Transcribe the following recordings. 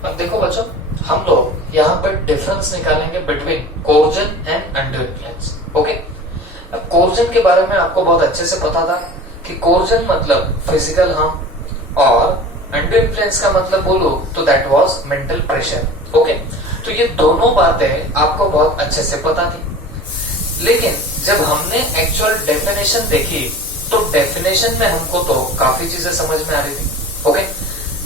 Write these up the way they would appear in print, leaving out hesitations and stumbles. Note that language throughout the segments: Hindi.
अब देखो बच्चों, हम लोग यहाँ पे डिफरेंस निकालेंगे between coercion and undue influence. Okay, अब कोर्जन के बारे में आपको बहुत अच्छे से पता था कि कोर्जन मतलब फिजिकल हार्म और अंडू इन्फ्लुएंस का मतलब बोलो तो that was mental pressure. Okay, तो ये दोनों बातें आपको बहुत अच्छे से पता थी, लेकिन जब हमने एक्चुअल डेफिनेशन देखी तो डेफिनेशन में हमको तो काफी चीजें समझ में आ रही थी। ओके,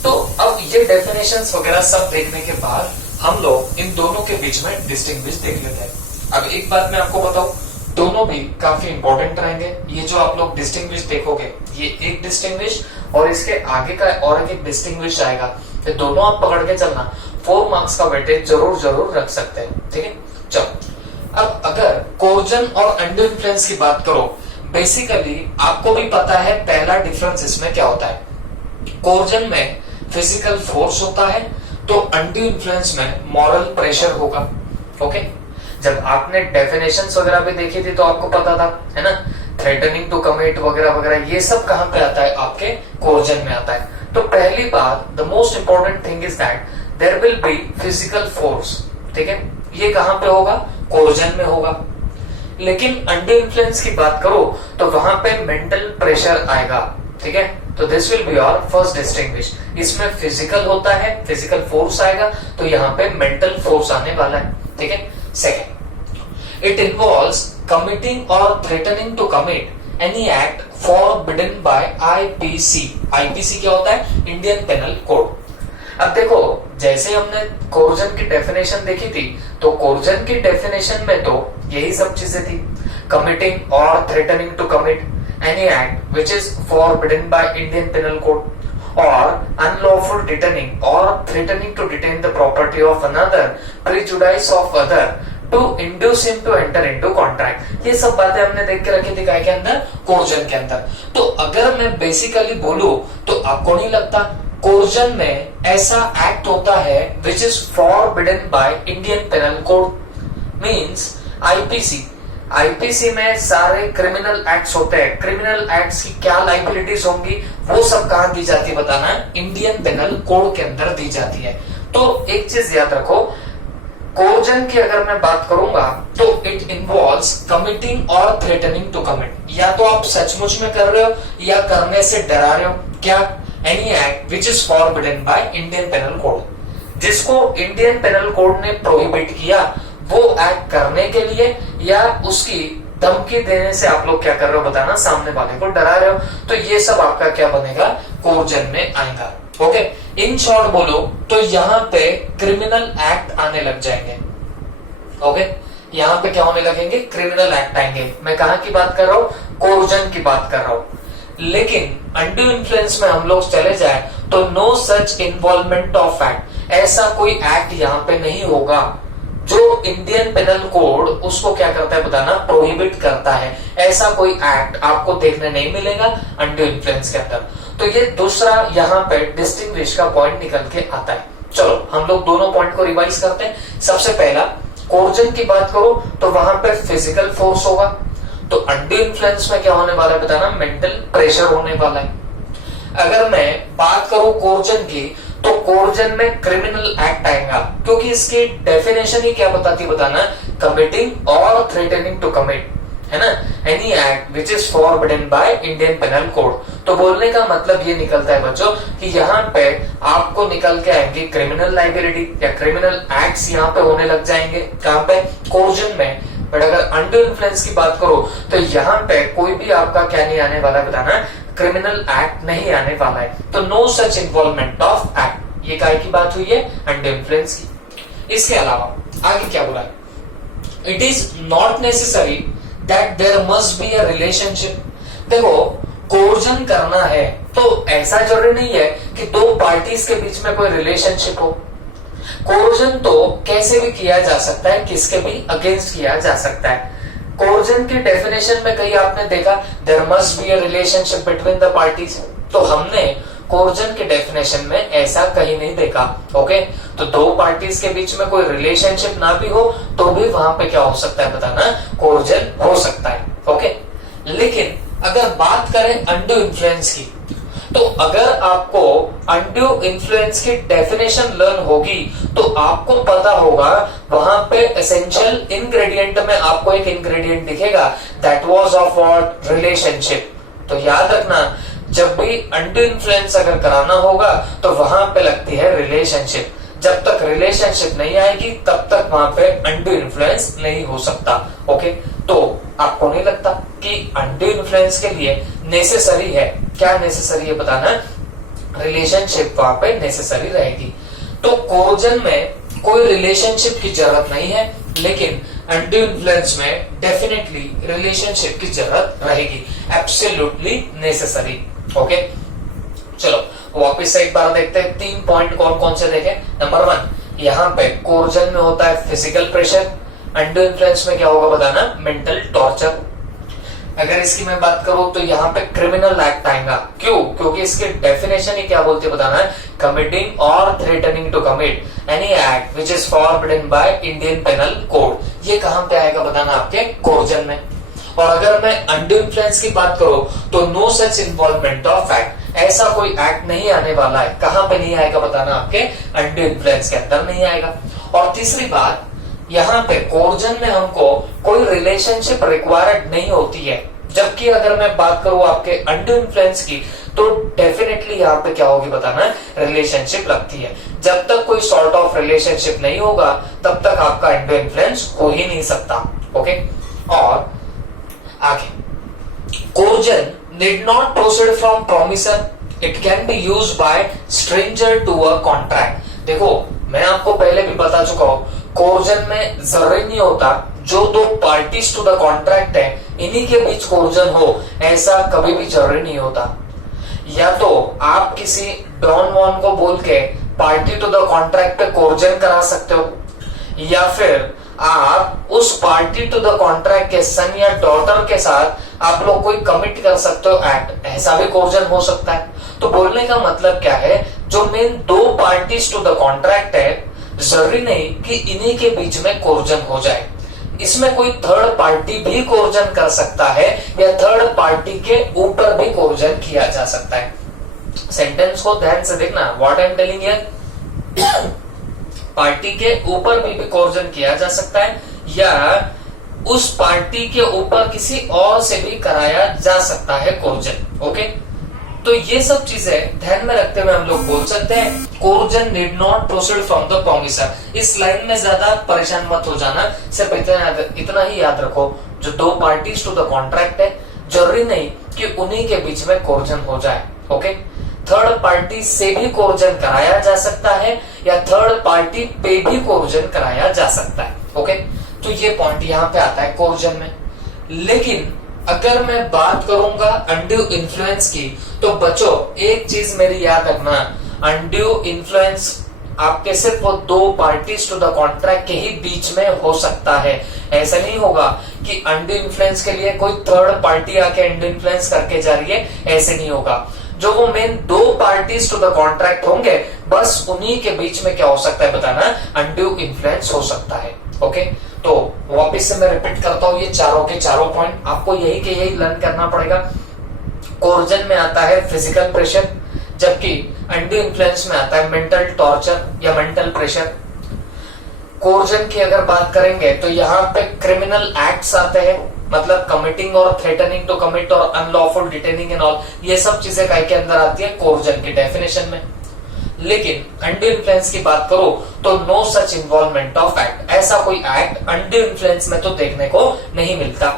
तो अब ये डेफिनेशंस वगैरह सब देखने के बाद हम लोग इन दोनों के बीच में डिस्टिंग्विश देख लेते हैं। अब एक बात मैं आपको बताऊं, दोनों भी काफी इंपॉर्टेंट रहेंगे। ये जो आप लोग डिस्टिंग्विश देखोगे, ये एक डिस्टिंग्विश और इसके आगे का और एक डिस्टिंग्विश आएगा, तो दोनों आप पकड़ के चलना। 4 मार्क्स का वेटेज जरूर जरूर रख सकते हैं। ठीक है, चलो अब अगर कोर्जन और अंडू इन्फ्लुएंस की बात करो, बेसिकली आपको भी पता है पहला डिफरेंस इसमें क्या होता है। कोर्जन में फिजिकल फोर्स होता है, तो अंडू इन्फ्लुएंस में मॉरल प्रेशर होगा। ओके, जब आपने डेफिनेशंस वगैरह भी देखी थी तो आपको पता था, है ना, थ्रेटनिंग टू कमिट वगैरह वगैरह, ये सब कहां पे आता है, आपके कोर्जन में आता है। तो पहली बात, the most important thing is that there will be physical force. ठीक है, ये कहां पे होगा, कोर्जन में होगा। लेकिन अंडू इन्फ्लुएंस की बात करो तो वहां पे मेंटल प्रेशर आएगा। ठीक है, तो this will be your first distinguish. इसमें फिजिकल होता है, फिजिकल फोर्स आएगा, तो यहाँ पे मेंटल फोर्स आने वाला है। ठीक है, सेकेंड, इट इन्वॉल्व्स कमिटिंग और threatening to commit any act forbidden by IPC. IPC क्या होता है, इंडियन पेनल कोड। अब देखो, जैसे हमने कोर्जन की डेफिनेशन देखी थी, तो कोर्जन की डेफिनेशन में तो यही सब चीजें थी, कमिटिंग और threatening to commit any act which is forbidden by Indian Penal Code or unlawful detaining or threatening to detain the property of another, prejudice of other to induce him to enter into contract। ये सब बातें हमने देख के रखी थी काय के अंदर, कोर्जन के अंदर। तो अगर मैं बेसिकली बोलूं तो आपको नहीं लगता कोर्जन में ऐसा एक्ट होता है which is forbidden by Indian Penal Code, means IPC। IPC में सारे क्रिमिनल एक्ट्स होते हैं, क्रिमिनल एक्ट्स की क्या लाइबिलिटीज होंगी वो सब कहां दी जाती है बताना है, इंडियन पेनल कोड के अंदर दी जाती है। तो एक चीज याद रखो, कोर्जन की अगर मैं बात करूंगा तो इट इन्वॉल्व्स कमिटिंग और थ्रेटनिंग टू कमिट। या तो आप सचमुच में कर रहे हो या करने से डरा रहे हो, क्या, any act which is forbidden by Indian penal code. जिसको इंडियन पेनल कोड ने प्रोहिबिट किया वो एक्ट करने के लिए या उसकी धमकी देने से आप लोग क्या कर रहे हो बताना, सामने वाले को डरा रहे हो, तो ये सब आपका क्या बनेगा, कोर्जन में आएगा। ओके, इन शॉर्ट बोलो तो यहाँ पे क्रिमिनल एक्ट आने लग जाएंगे। ओके, यहाँ पे क्या होने लगेंगे, क्रिमिनल एक्ट आएंगे। मैं कहां की बात कर रहा हूं, कोर्जन की बात कर रहा हूं। लेकिन अंडू इन्फ्लुएंस में हम लोग चले जाए तो no such involvement of act, ऐसा कोई एक्ट यहाँ पे नहीं होगा जो इंडियन पेनल कोड उसको क्या करता है बताना, प्रोहिबिट करता है। ऐसा कोई एक्ट आपको देखने नहीं मिलेगा अंडू इन्फ्लुएंस के अंदर। तो ये दूसरा यहाँ पे डिस्टिंग्विश का पॉइंट निकल के आता है। चलो हम लोग दोनों पॉइंट को रिवाइज करते हैं। सबसे पहला, कोर्जन की बात करो तो वहां पे फिजिकल फोर्स होगा, तो अंडू इन्फ्लुएंस में क्या होने वाला है बताना, मेंटल प्रेशर होने वाला है। अगर मैं बात करूं कोर्जन की तो कोर्जन में क्रिमिनल एक्ट आएगा, क्योंकि इसकी डेफिनेशन ही क्या बताती बताना, कमिटिंग और थ्रेटनिंग टू कमिट, है ना, any act which is forbidden by Indian penal code. तो बोलने का मतलब ये निकलता है बच्चों कि यहाँ पे आपको निकल के आएंगे क्रिमिनल लाइबिलिटी या क्रिमिनल एक्ट्स यहाँ पे होने लग जाएंगे, कहां पे, कोर्जन में। बट अगर अंडू इन्फ्लुएंस की बात करो तो यहाँ पे कोई भी आपका क्या नहीं आने वाला बताना, क्रिमिनल एक्ट नहीं आने वाला है। तो no such involvement of act, ये काय की बात हुई है, अंडू इन्फ्लुएंस की। इसके अलावा आगे क्या बोला है, it is not necessary that there must be a relationship. देखो, कोर्जन करना है तो ऐसा जरूरी नहीं है कि दो पार्टीज के बीच में कोई रिलेशनशिप हो। कोर्जन तो कैसे भी किया जा सकता है, किसके भी अगेंस्ट किया जा सकता है। कोर्जन की डेफिनेशन में कहीं आपने देखा there must be a relationship between the parties, तो हमने कोर्जन के डेफिनेशन में ऐसा कहीं नहीं देखा। ओके, तो दो पार्टीज के बीच में कोई रिलेशनशिप ना भी हो तो भी वहां पे क्या हो सकता है बताना, कोर्जन हो सकता है। ओके, लेकिन अगर बात करें अंडू इन्फ्लुएंस की तो अगर आपको अनड्यू इन्फ्लुएंस की डेफिनेशन लर्न होगी तो आपको पता होगा वहां पे एसेंशियल इंग्रेडिएंट में आपको एक इंग्रेडिएंट दिखेगा that was of what relationship. तो याद रखना जब भी अनड्यू इन्फ्लुएंस अगर कराना होगा तो वहां पे लगती है रिलेशनशिप। जब तक रिलेशनशिप नहीं आएगी तब तक वहां पे अनड्यू इन्फ्लुएंस नहीं हो सकता। ओके, तो आपको नहीं लगता कि अनड्यू इन्फ्लुएंस के लिए नेसेसरी है, क्या नेसेसरी है बताना, रिलेशनशिप वहां पे नेसेसरी रहेगी। तो कोर्जन में कोई रिलेशनशिप की जरूरत नहीं है, लेकिन अनड्यू इन्फ्लुएंस में डेफिनेटली रिलेशनशिप की जरूरत रहेगी, एब्सोल्युटली नेसेसरी। ओके, चलो वापिस से एक बार देखते हैं 3 पॉइंट कौन कौन से देखे। नंबर 1, यहाँ पे कोर्जन में होता है फिजिकल प्रेशर, अनड्यू इन्फ्लुएंस में क्या होगा बताना, मेंटल टॉर्चर। अगर इसकी मैं बात करूं तो यहाँ पे क्रिमिनल एक्ट आएगा। क्यों? क्योंकि इसकी डेफिनेशन ही क्या बोलती है बताना है, कमिटिंग और threatening to commit any act which is forbidden by Indian penal code. ये कहां पे आएगा बताना, आपके कोर्जन में। और अगर मैं अनड्यू इन्फ्लुएंस की बात करूं तो no such involvement of act, ऐसा कोई एक्ट नहीं आने वाला है। कहां पे नहीं आएगा बताना, आपके अनड्यू इन्फ्लुएंस के अंदर नहीं आएगा। और तीसरी बात, यहाँ पे कोर्जन में हमको कोई रिलेशनशिप रिक्वायर्ड नहीं होती है, जबकि अगर मैं बात करूं आपके अनड्यू इन्फ्लुएंस की तो डेफिनेटली यहाँ पे क्या होगी बताना, रिलेशनशिप लगती है। जब तक कोई सॉर्ट ऑफ रिलेशनशिप नहीं होगा तब तक आपका अनड्यू इन्फ्लुएंस हो ही नहीं सकता। ओके, और आगे, coercion need not proceed from promisor, it can be used by stranger to a contract। देखो मैं आपको पहले भी बता चुका हूं, कोर्जन में जरूरी नहीं होता जो दो पार्टीज टू द कॉन्ट्रैक्ट है इन्हीं के बीच कोर्जन हो, ऐसा कभी भी जरूरी नहीं होता। या तो आप किसी डॉन वॉन को बोल के पार्टी टू द कॉन्ट्रैक्ट पे कोर्जन करा सकते हो, या फिर आप उस पार्टी टू द कॉन्ट्रैक्ट के सन या डॉटर के साथ आप लोग कोई कमिट कर सकते हो एक्ट, ऐसा भी कोर्जन हो सकता है। तो बोलने का मतलब क्या है, जो मेन दो पार्टीज टू द कॉन्ट्रैक्ट है जरूरी नहीं कि इन्हीं के बीच में कोर्जन हो जाए, इसमें कोई थर्ड पार्टी भी कोर्जन कर सकता है या थर्ड पार्टी के ऊपर भी कोर्जन किया जा सकता है। सेंटेंस को ध्यान से देखना, what I am telling here, party के ऊपर भी कोर्जन किया जा सकता है या उस पार्टी के ऊपर किसी और से भी कराया जा सकता है कोर्जन। ओके, तो ये सब चीजें ध्यान में रखते हुए हम लोग बोल सकते हैं coercion need not proceed from the promisor. इस लाइन में ज्यादा परेशान मत हो जाना, सिर्फ इतना ही याद रखो, जो दो पार्टीज टू द कॉन्ट्रैक्ट है जरूरी नहीं कि उन्हीं के बीच में कोर्जन हो जाए। ओके, थर्ड पार्टी से भी कोर्जन कराया जा सकता है या थर्ड पार्टी पे भी कोर्जन कराया जा सकता है। ओके, तो ये पॉइंट यहाँ पे आता है कोर्जन में। लेकिन अगर मैं बात करूंगा अनड्यू इन्फ्लुएंस की तो बच्चों एक चीज मेरी याद रखना, अनड्यू इन्फ्लुएंस आपके सिर्फ वो दो पार्टीज टू द कॉन्ट्रैक्ट के ही बीच में हो सकता है। ऐसा नहीं होगा कि अनड्यू इन्फ्लुएंस के लिए कोई थर्ड पार्टी आके अनड्यू इन्फ्लुएंस करके जा रही है, ऐसे नहीं होगा। जो वो मेन दो पार्टीज टू द कॉन्ट्रैक्ट होंगे बस उन्हीं के बीच में क्या हो सकता है बताना, अनड्यू इन्फ्लुएंस हो सकता है। ओके, तो वापस से मैं रिपीट करता हूं, ये चारों के चारों पॉइंट आपको यही के यही लर्न करना पड़ेगा। कोर्जन में आता है फिजिकल प्रेशर, जबकि अनड्यू इन्फ्लुएंस में आता है मेंटल टॉर्चर या मेंटल प्रेशर। कोर्जन की अगर बात करेंगे तो यहाँ पे क्रिमिनल एक्ट्स आते हैं, मतलब कमिटिंग और थ्रेटनिंग टू कमिट और अनलॉफुल डिटेनिंग एंड ऑल, ये सब चीजें काय के अंदर आती है कोर्जन की डेफिनेशन में। लेकिन अनड्यू इन्फ्लुएंस की बात करो तो no such involvement of act, ऐसा कोई एक्ट अनड्यू इन्फ्लुएंस में तो देखने को नहीं मिलता।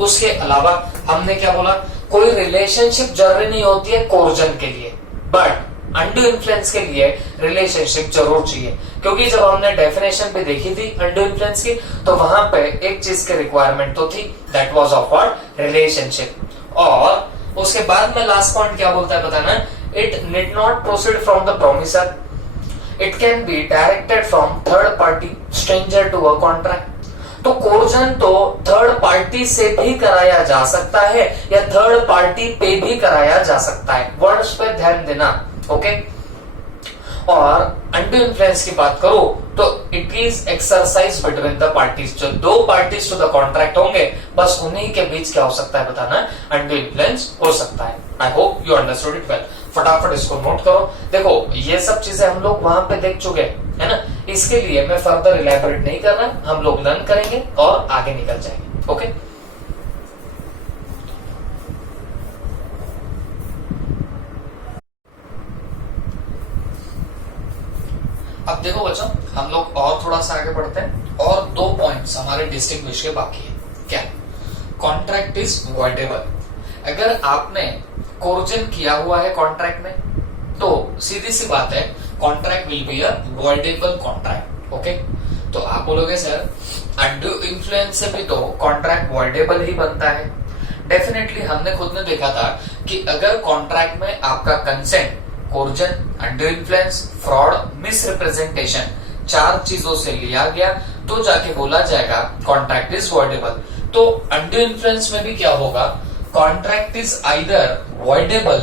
उसके अलावा हमने क्या बोला, कोई रिलेशनशिप जरूरी नहीं होती है कोर्जन के लिए, बट अनड्यू इन्फ्लुएंस के लिए रिलेशनशिप जरूर चाहिए, क्योंकि जब हमने डेफिनेशन भी देखी थी अनड्यू इन्फ्लुएंस की तो वहां पे एक चीज की रिक्वायरमेंट तो थी, that was of what, relationship. और उसके बाद में लास्ट पॉइंट क्या बोलता है बताना, it need not proceed from the promisor, it can be directed from third party stranger to a contract। तो कोर्जन तो थर्ड पार्टी से भी कराया जा सकता है या थर्ड पार्टी पे भी कराया जा सकता है, वर्ड्स पे ध्यान देना। ओके, और अनड्यू इन्फ्लुएंस की बात करो तो it is exercise between the parties, जो दो पार्टीज टू द कॉन्ट्रैक्ट होंगे बस उन्हीं के बीच क्या हो सकता है बताना, अनड्यू इन्फ्लुएंस हो सकता है। आई hope you understood it well. फटाफट इसको नोट करो। देखो ये सब चीजें हम लोग वहां पे देख चुके हैं, है ना। इसके लिए मैं फर्दर इलैबोरेट नहीं कर रहा, हम लोग लर्न करेंगे और आगे निकल जाएंगे। ओके, अब देखो बच्चों, हम लोग और थोड़ा सा आगे बढ़ते हैं और 2 पॉइंट्स हमारे डिस्टिंग्विश के बाकी है। क्या? Contract is voidable. अगर आपने कोर्जन किया हुआ है कॉन्ट्रैक्ट में, तो सीधी सी बात है, contract will be a voidable contract. Okay, तो आप बोलोगे सर अनड्यू इन्फ्लुएंस से भी तो कॉन्ट्रैक्ट वॉइडेबल ही बनता है। डेफिनेटली हमने खुद ने देखा था कि अगर कॉन्ट्रैक्ट में आपका consent, coercion, undue influence, fraud, misrepresentation 4 चीजों से लिया गया तो जाके बोला जाएगा कॉन्ट्रैक्ट इज वॉइडेबल। तो अनड्यू इन्फ्लुएंस में भी क्या होगा, कॉन्ट्रैक्ट इज आइदर वॉइडेबल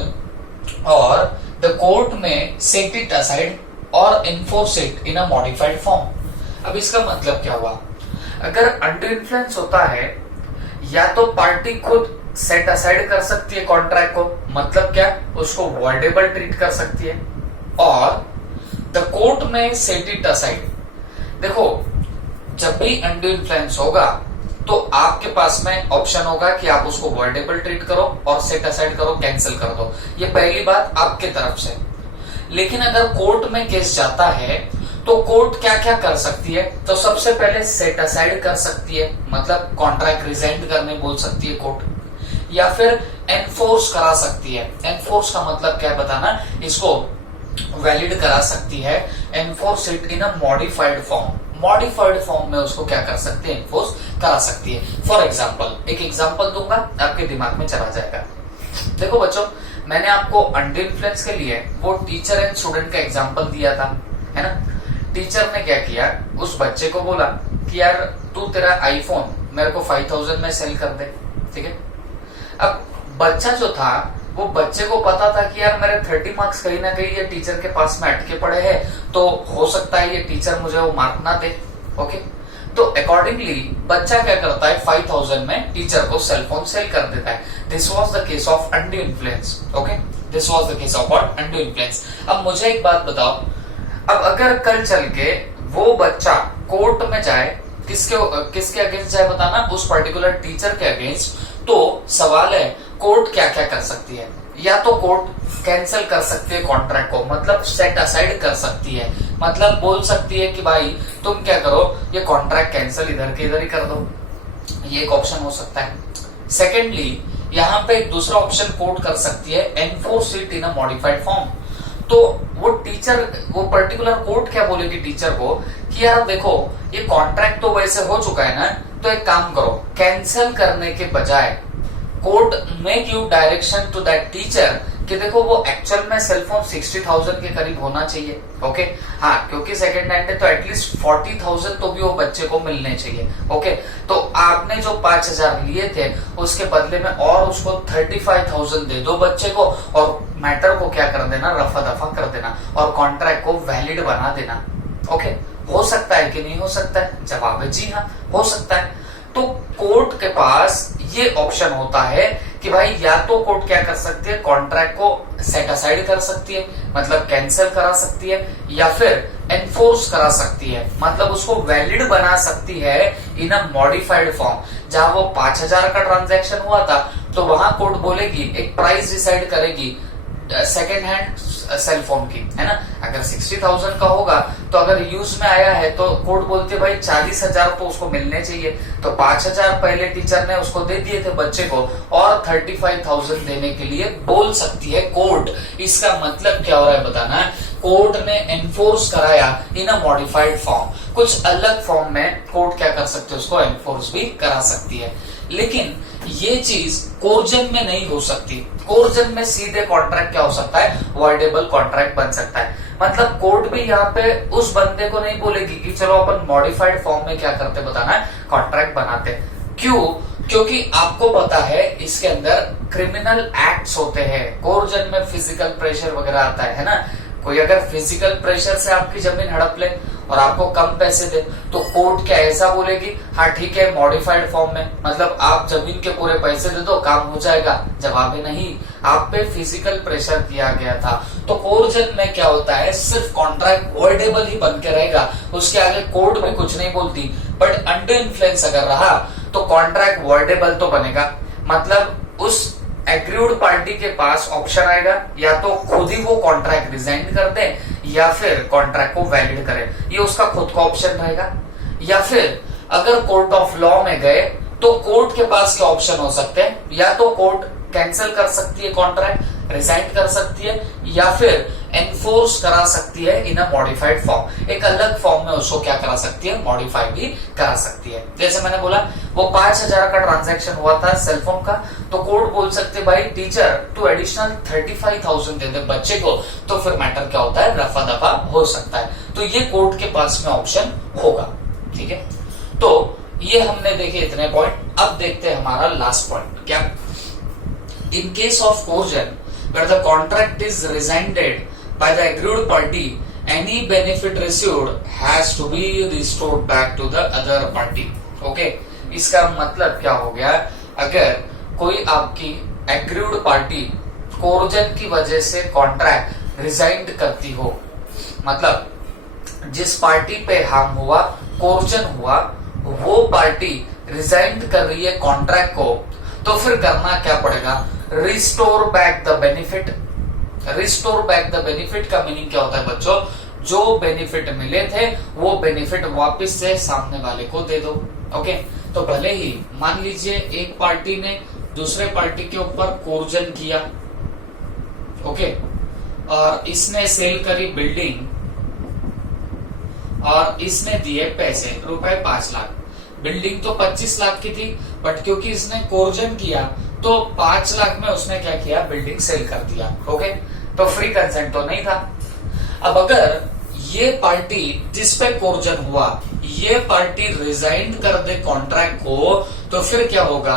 और द कोर्ट में सेट इट असाइड और enforce it in a modified form. अब इसका मतलब क्या हुआ, अगर अनड्यू इन्फ्लुएंस होता है या तो पार्टी खुद सेट असाइड कर सकती है कॉन्ट्रैक्ट को, मतलब क्या, उसको वॉइडेबल ट्रीट कर सकती है, और द कोर्ट में सेट इट असाइड। देखो जब भी अनड्यू इन्फ्लुएंस होगा तो आपके पास में ऑप्शन होगा कि आप उसको वॉइडेबल ट्रीट करो और सेट असाइड करो, कैंसिल कर दो। ये पहली बात आपके तरफ से। लेकिन अगर कोर्ट में केस जाता है तो कोर्ट क्या क्या कर सकती है, तो सबसे पहले सेट असाइड कर सकती है, मतलब कॉन्ट्रैक्ट रिजेंट करने बोल सकती है कोर्ट, या फिर एनफोर्स करा सकती है। एनफोर्स का मतलब क्या है बताना, इसको वैलिड करा सकती है, enforce it in a modified form. Modified form में उसको क्या कर सकती है, एनफोर्स करा सकती है। फॉर एग्जाम्पल, एक एग्जाम्पल दूंगा, आपके दिमाग में चला जाएगा। देखो बच्चों, मैंने आपको अनड्यू इन्फ्लुएंस के लिए वो टीचर एंड स्टूडेंट का एग्जाम्पल दिया था, है ना। टीचर ने क्या किया, उस बच्चे को बोला कि यार तू तेरा आईफोन मेरे को 5000 में सेल कर दे, ठीक है। अब बच्चा जो था, वो बच्चे को पता था कि यार मेरे 30 मार्क्स कहीं ना कहीं ये टीचर के पास में अटके पड़े हैं, तो हो सकता है ये टीचर मुझे वो मार्क ना दे। ओके, तो अकॉर्डिंगली बच्चा क्या करता है, 5000 में टीचर को सेलफोन सेल कर देता है। This was the case of undue influence. Okay, this was the case of undue influence. अब मुझे एक बात बताओ, अब अगर कल चल के वो बच्चा कोर्ट में जाए, किसके अगेंस्ट जाए बताना, उस पर्टिकुलर टीचर के अगेंस्ट, तो सवाल है कोर्ट क्या क्या कर सकती है। या तो कोर्ट कैंसिल कर सकती है कॉन्ट्रैक्ट को, मतलब सेट असाइड कर सकती है, मतलब बोल सकती है कि भाई तुम क्या करो, ये कॉन्ट्रैक्ट कैंसिल इधर के इधर ही कर दो, ये एक ऑप्शन हो सकता है। सेकेंडली, यहाँ पे एक दूसरा ऑप्शन कोर्ट कर सकती है, enforce it in a modified form. तो वो टीचर, वो पर्टिकुलर कोर्ट क्या बोलेगी टीचर को कि यार देखो ये कॉन्ट्रैक्ट तो वैसे हो चुका है ना, तो एक काम करो, कैंसिल करने के बजाय court make you direction to that teacher कि देखो वो एक्चुअल में सेलफोन 60,000 के करीब होना चाहिए। ओके, हाँ, क्योंकि सेकंड हैंड है तो एटलीस्ट 40,000 तो भी वो बच्चे को मिलने चाहिए। ओके, तो आपने जो 5,000 लिए थे उसके बदले में और उसको 35,000 दे दो बच्चे को, और मैटर को क्या कर देना, रफा दफा कर देना और कॉन्ट्रैक्ट को वैलिड बना देना। ओके, हो सकता है कि नहीं हो सकता है? जवाब है जी हाँ, हो सकता है। तो कोर्ट के पास ये ऑप्शन होता है कि भाई या तो कोर्ट क्या कर सकती है, कॉन्ट्रैक्ट को सेट असाइड कर सकती है, मतलब कैंसिल करा सकती है, या फिर एनफोर्स करा सकती है, मतलब उसको वैलिड बना सकती है इन अ मॉडिफाइड फॉर्म। जहां वो 5,000 का ट्रांजैक्शन हुआ था तो वहां कोर्ट बोलेगी, एक प्राइस डिसाइड करेगी सेकेंड हैंड सेलफोन की, है ना। अगर 60,000 का होगा तो अगर यूज में आया है तो कोर्ट बोलते भाई 40,000 तो उसको मिलने चाहिए, तो 5,000 पहले टीचर ने उसको दे दिए थे बच्चे को, और 35,000 देने के लिए बोल सकती है कोर्ट। इसका मतलब क्या हो रहा है बताना, कोर्ट ने एनफोर्स कराया इन अ मॉडिफाइड फॉर्म। कुछ अलग फॉर्म में कोर्ट क्या कर सकते है, उसको एनफोर्स भी करा सकती है। लेकिन ये चीज कोर्जन में नहीं हो सकती। कोर्जन में सीधे कॉन्ट्रैक्ट क्या हो सकता है, वॉइडेबल कॉन्ट्रैक्ट बन सकता है। मतलब कोर्ट भी यहाँ पे उस बंदे को नहीं बोलेगी कि चलो अपन मॉडिफाइड फॉर्म में क्या करते बताना है, कॉन्ट्रैक्ट बनाते। क्यों? क्योंकि आपको पता है इसके अंदर क्रिमिनल एक्ट्स होते हैं। कोर्जन में फिजिकल प्रेशर वगैरह आता है ना, कोई अगर फिजिकल प्रेशर से आपकी जमीन हड़प ले और आपको कम पैसे दे तो कोर्ट क्या ऐसा बोलेगी, हाँ ठीक है मॉडिफाइड फॉर्म में, मतलब आप जमीन के पूरे पैसे दे दो काम हो जाएगा? जवाब है नहीं, आप पे फिजिकल प्रेशर किया गया था। तो कोर्जन में क्या होता है, सिर्फ कॉन्ट्रैक्ट वर्डेबल ही बन के रहेगा, उसके आगे कोर्ट भी कुछ नहीं बोलती। बट अंडर इन्फ्लुएंस अगर रहा तो कॉन्ट्रैक्ट वर्डेबल तो बनेगा, मतलब उस एग्रीड पार्टी के पास ऑप्शन आएगा, या तो खुद ही वो कॉन्ट्रैक्ट रिजाइन कर दे या फिर कॉन्ट्रैक्ट को वैलिड करे, ये उसका खुद का ऑप्शन रहेगा। या फिर अगर कोर्ट ऑफ लॉ में गए तो कोर्ट के पास क्या ऑप्शन हो सकते हैं, या तो कोर्ट कैंसिल कर सकती है कॉन्ट्रैक्ट, रिजाइन कर सकती है, या फिर एनफोर्स करा सकती है इन अ मॉडिफाइड फॉर्म, एक अलग फॉर्म में उसको क्या करा सकती है, मॉडिफाई भी करा सकती है। जैसे मैंने बोला वो 5,000 का ट्रांजैक्शन हुआ था सेलफोन का, तो कोर्ट बोल सकते भाई टीचर तू एडिशनल 35,000 दे दे बच्चे को, तो फिर मैटर क्या होता है, रफा दफा हो सकता है। तो ये कोर्ट के पास में ऑप्शन होगा, ठीक है। तो ये हमने देखे इतने पॉइंट। अब देखते हैं हमारा लास्ट पॉइंट क्या, in case of coercion where the contract is rescinded by the aggrieved party, any benefit received has to be restored back to the other party. Okay? इसका मतलब क्या हो गया, अगर कोई आपकी एग्रीव्ड पार्टी कोर्जन की वजह से कॉन्ट्रैक्ट रिजाइंड करती हो, मतलब जिस पार्टी पे हार्म हुआ, कोर्जन हुआ, वो पार्टी रिजाइंड कर रही है कॉन्ट्रैक्ट को, तो फिर करना क्या पड़ेगा, restore back the benefit. Restore back the benefit का मीनिंग क्या होता है बच्चों, जो बेनिफिट मिले थे वो बेनिफिट वापस से सामने वाले को दे दो। ओके, तो भले ही मान लीजिए एक पार्टी ने दूसरे पार्टी के ऊपर कोर्जन किया, ओके, और इसने सेल करी बिल्डिंग और इसने दिए पैसे रुपए 5 लाख। बिल्डिंग तो 25 लाख की थी, बट क्योंकि इसने कोर्जन किया तो 5 लाख में उसने क्या किया, बिल्डिंग सेल कर दिया। ओके, तो फ्री कंसेंट तो नहीं था। अब अगर ये पार्टी जिस पे कोर्जन हुआ ये पार्टी रिजाइन कर दे कॉन्ट्रैक्ट को, तो फिर क्या होगा,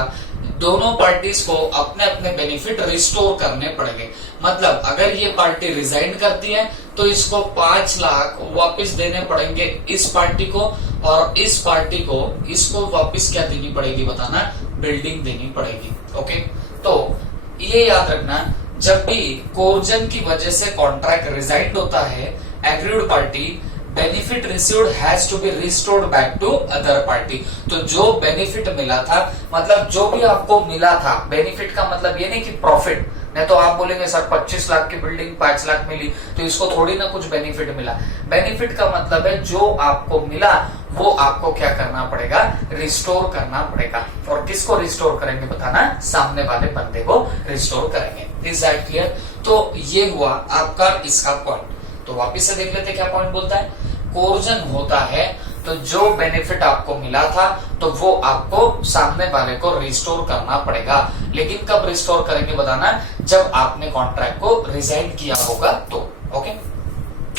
दोनों पार्टीज को अपने अपने बेनिफिट रिस्टोर करने पड़ेंगे। मतलब अगर ये पार्टी रिजाइन करती है तो इसको 5 लाख वापस देने पड़ेंगे इस पार्टी को, और इस पार्टी को इसको वापस क्या देनी पड़ेगी बताना, बिल्डिंग देनी पड़ेगी। ओके, तो ये याद रखना, जब भी कोर्जन की वजह से कॉन्ट्रैक्ट रिजाइंड होता है agreed party, benefit received has to be restored back to other party. तो जो बेनिफिट मिला था, मतलब जो भी आपको मिला था, बेनिफिट का मतलब ये नहीं कि प्रॉफिट, नहीं तो आप बोलेंगे सर 25 लाख की बिल्डिंग 5 लाख मिली तो इसको थोड़ी ना कुछ बेनिफिट मिला। बेनिफिट का मतलब है जो आपको मिला वो आपको क्या करना पड़ेगा, रिस्टोर करना पड़ेगा। और किसको रिस्टोर करेंगे बताना, सामने वाले बंदे को रिस्टोर करेंगे। Is that clear? तो ये हुआ आपका इसका पॉइंट। तो वापिस से देख लेते क्या पॉइंट बोलता है, कोर्जन होता है तो जो बेनिफिट आपको मिला था तो वो आपको सामने वाले को रिस्टोर करना पड़ेगा। लेकिन कब रिस्टोर करेंगे बताना, जब आपने कॉन्ट्रैक्ट को रिजाइन किया होगा तो। ओके,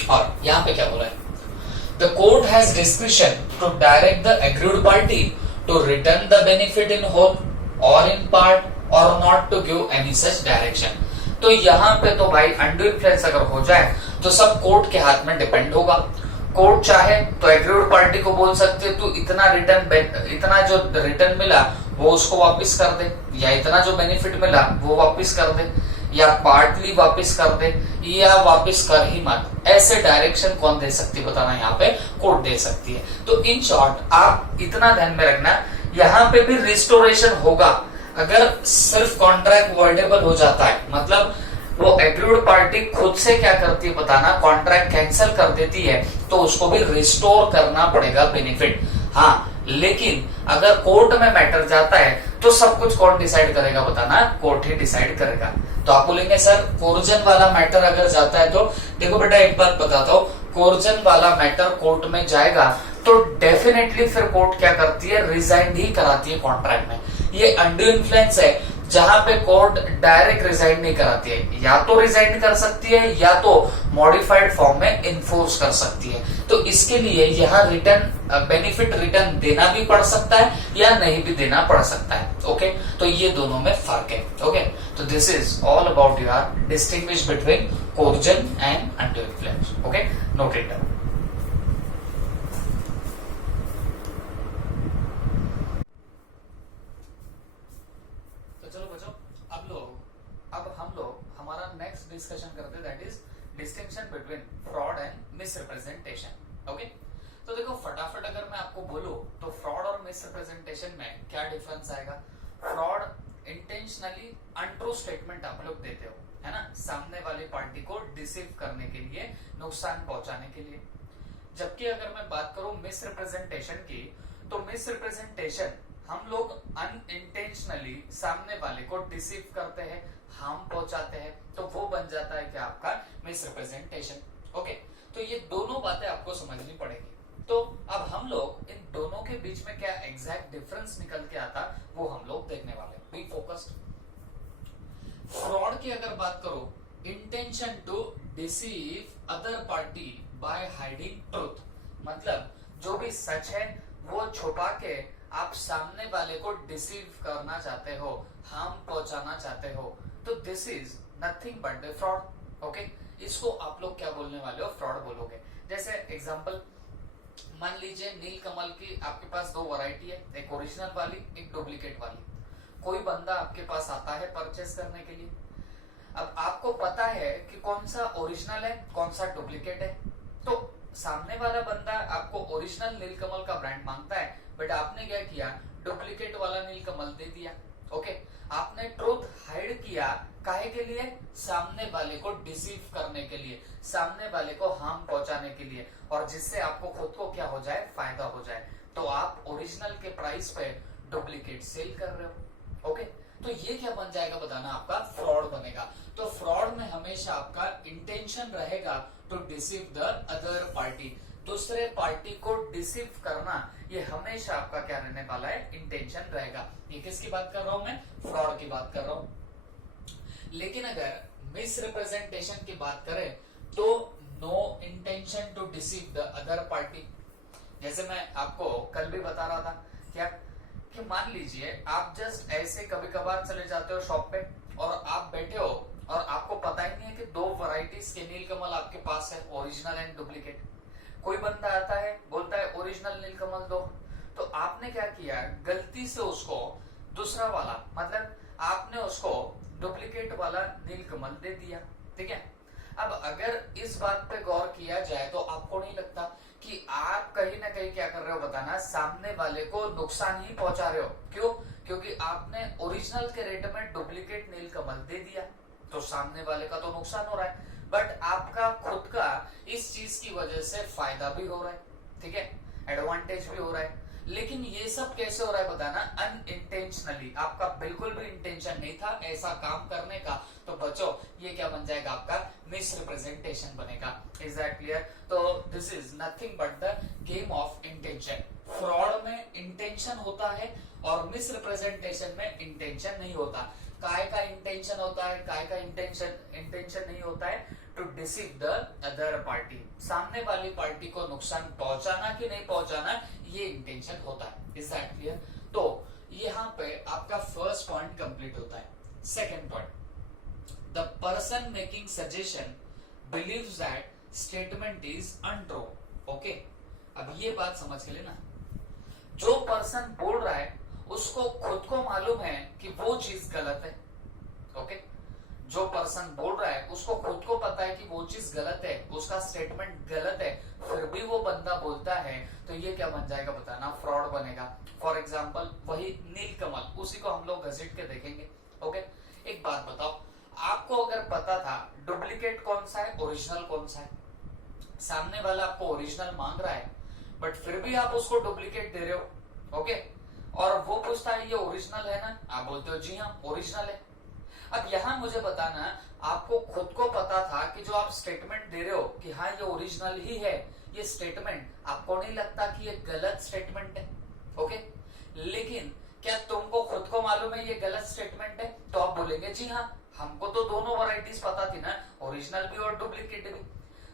और यहाँ पे क्या बोला है, the court has discretion to direct the agreed party to return the benefit in whole or in part or not to give any such direction. तो यहाँ पे तो भाई अंडर इन्फ्लुएंस अगर हो जाए तो सब कोर्ट के हाथ में डिपेंड होगा। कोर्ट चाहे तो एग्रीड पार्टी को बोल सकते तू इतना जो रिटर्न मिला वो उसको वापस कर दे, या इतना जो बेनिफिट मिला वो वापस कर दे, या पार्टली वापस कर दे, या वापस कर ही मत। ऐसे डायरेक्शन कौन दे सकती बताना, यहाँ पे कोर्ट दे सकती है। तो इन शॉर्ट आप इतना ध्यान में रखना, यहाँ पे भी रिस्टोरेशन होगा अगर सिर्फ कॉन्ट्रैक्ट वर्डेबल हो जाता है, मतलब वो एग्रीड पार्टी खुद से क्या करती है बताना, कॉन्ट्रैक्ट कैंसिल कर देती है, तो उसको भी रिस्टोर करना पड़ेगा बेनिफिट। हाँ, लेकिन अगर कोर्ट में मैटर जाता है तो सब कुछ कौन डिसाइड करेगा बताना, कोर्ट ही डिसाइड करेगा। तो आप बोलेंगे सर कोर्जन वाला मैटर अगर जाता है तो देखो बेटा एक बात बताता हूँ, कोर्जन वाला मैटर कोर्ट में जाएगा तो डेफिनेटली फिर कोर्ट क्या करती है, रिजाइन ही कराती है कॉन्ट्रैक्ट में। ये अंडर इन्फ्लुएंस है जहां पे कोर्ट डायरेक्ट रिजाइड नहीं कराती है, या तो रिजाइड कर सकती है या तो मॉडिफाइड फॉर्म में इन्फोर्स कर सकती है। तो इसके लिए यहाँ रिटर्न बेनिफिट रिटर्न देना भी पड़ सकता है या नहीं भी देना पड़ सकता है। ओके, तो ये दोनों में फर्क है। ओके, तो this is all about your distinguish between coercion and undue influence. Okay, note it down. अब हम लोग हमारा नेक्स्ट डिस्कशन करते हैं, that is distinction between fraud and misrepresentation. Okay, तो देखो फटाफट अगर मैं आपको बोलूं तो फ्रॉड और मिसरिप्रेजेंटेशन में क्या डिफरेंस आएगा। फ्रॉड इंटेंशनली अनट्रू स्टेटमेंट आप लोग देते हो, है ना, सामने वाली पार्टी को डिसीव करने के लिए, नुकसान पहुंचाने के लिए। जबकि अगर मैं बात करूं मिसरिप्रेजेंटेशन की, तो मिसरिप्रेजेंटेशन हम लोग अनइंटेंशनली सामने वाले को डिसीव करते हैं, हार्म पहुंचाते हैं, तो वो बन जाता है क्या आपका मिसरिप्रेजेंटेशन। ओके, तो ये दोनों बातें आपको समझनी पड़ेगी। तो अब हम लोग इन दोनों के बीच में क्या एग्जैक्ट डिफरेंस निकल के आता वो हम लोग देखने वाले हैं। Be focused. फ्रॉड की अगर बात करो, intention to deceive other party by hiding truth, मतलब जो भी सच है वो छुपा के आप सामने वाले को डिसीव करना चाहते हो, हार्म पहुंचाना चाहते हो, तो this is nothing but the fraud. Okay, इसको आप लोग क्या बोलने वाले हो, फ्रॉड बोलोगे। जैसे एग्जांपल मान लीजिए नीलकमल की आपके पास दो वैरायटी है, एक ओरिजिनल वाली, एक डुप्लीकेट वाली। कोई बंदा आपके पास आता है परचेस करने के लिए। अब आपको पता है कि कौन सा ओरिजिनल है, कौन सा डुप्लीकेट है। तो सामने वाला बंदा आपको ओरिजिनल नीलकमल का ब्रांड मांगता है, बट आपने क्या किया, डुप्लीकेट वाला नीलकमल दे दिया। ओके, आपने ट्रूथ हाइड किया, काहे के लिए, सामने वाले को डिसीव करने के लिए, सामने वाले को हार्म पहुंचाने के लिए, और जिससे आपको खुद को क्या हो जाए, फायदा हो जाए। तो आप ओरिजिनल के प्राइस पे डुप्लीकेट सेल कर रहे हो। ओके, तो ये क्या बन जाएगा बताना, आपका फ्रॉड बनेगा। तो फ्रॉड में हमेशा आपका इंटेंशन रहेगा to deceive the other party, दूसरे पार्टी को डिसीव करना, ये हमेशा आपका क्या रहने वाला है, इंटेंशन रहेगा। ये किसकी बात कर रहा हूं मैं, फ्रॉड की बात कर रहा हूं। लेकिन अगर मिसरिप्रेजेंटेशन की बात करें तो no intention to deceive the other party. जैसे मैं आपको कल भी बता रहा था क्या, कि मान लीजिए आप जस्ट ऐसे कभी कभार चले जाते हो शॉप पे और आप बैठे हो और आपको पता ही नहीं है कि दो वैरायटीज के नीलकमल आपके पास है, ओरिजिनल एंड डुप्लीकेट। कोई बंदा आता है, बोलता है ओरिजिनल नीलकमल दो, तो आपने क्या किया, गलती से उसको दूसरा वाला, मतलब आपने उसको डुप्लीकेट वाला नीलकमल दे दिया। ठीक है, अब अगर इस बात पे गौर किया जाए तो आपको नहीं लगता कि आप कहीं ना कहीं क्या कर रहे हो बताना, सामने वाले को नुकसान ही पहुंचा रहे हो। क्यों, क्योंकि आपने ओरिजिनल के रेट में डुप्लीकेट नीलकमल दे दिया, तो सामने वाले का तो नुकसान हो रहा है, बट आपका खुद का इस चीज की वजह से फायदा भी हो रहा है। ठीक है, एडवांटेज भी हो रहा है। लेकिन ये सब कैसे हो रहा है बताना, अनइंटेंशनली, आपका बिल्कुल भी इंटेंशन नहीं था ऐसा काम करने का। तो बच्चों ये क्या बन जाएगा, आपका मिसरिप्रेजेंटेशन बनेगा। Is that clear? तो this is nothing but the game of intention. Fraud में इंटेंशन होता है और मिसरिप्रेजेंटेशन में इंटेंशन नहीं होता। काय का इंटेंशन होता है, काय का इंटेंशन नहीं होता है, to deceive the other party, सामने वाली पार्टी को नुकसान पहुंचाना कि नहीं पहुंचाना, ये इंटेंशन होता है। Is that clear? तो यहाँ पे आपका फर्स्ट पॉइंट कंप्लीट होता है। Second point, the person making suggestion believes that statement is untrue. Okay, अब ये बात समझ के लेना, जो पर्सन बोल रहा है उसको खुद को मालूम है कि वो चीज गलत है। ओके, जो पर्सन बोल रहा है उसको खुद को पता है कि वो चीज गलत है, उसका स्टेटमेंट गलत है, फिर भी वो बंदा बोलता है, तो ये क्या बन जाएगा बताना, फ्रॉड बनेगा। फॉर एग्जाम्पल वही नीलकमल, उसी को हम लोग घसीट के देखेंगे। ओके, एक बात बताओ, आपको अगर पता था डुप्लीकेट कौन सा है, ओरिजिनल कौन सा है, सामने वाला आपको ओरिजिनल मांग रहा है, बट फिर भी आप उसको डुप्लीकेट दे रहे हो। ओके, और वो पूछता है ये ओरिजिनल है ना, आप बोलते हो जी हाँ ओरिजिनल है। अब यहाँ मुझे बताना, आपको खुद को पता था कि जो आप स्टेटमेंट दे रहे हो कि हाँ ये ओरिजिनल ही है, ये स्टेटमेंट आपको नहीं लगता कि ये गलत स्टेटमेंट है। ओके, लेकिन क्या तुमको खुद को मालूम है ये गलत स्टेटमेंट है? तो आप बोलेंगे जी हाँ, हमको तो दोनों वैरायटीज पता थी ना, ओरिजिनल भी और डुप्लीकेट भी।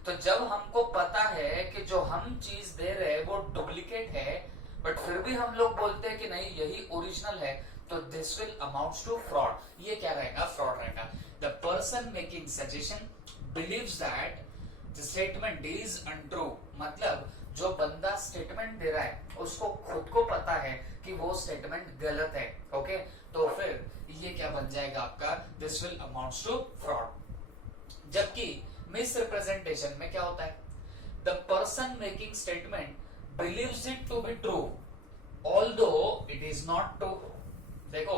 तो जब हमको पता है कि जो हम चीज दे रहे हैं वो डुप्लीकेट है, बट फिर भी हम लोग बोलते हैं कि नहीं यही ओरिजिनल है, तो this will amount to fraud. ये क्या रहेगा? फ्रॉड रहेगा। The person making suggestion believes that the statement is untrue, मतलब जो बंदा स्टेटमेंट दे रहा है उसको खुद को पता है कि वो स्टेटमेंट गलत है। ओके, तो फिर ये क्या बन जाएगा आपका? This will amount to fraud. जबकि मिस रिप्रेजेंटेशन में क्या होता है? The person making statement believes it to be true although it is not true. देखो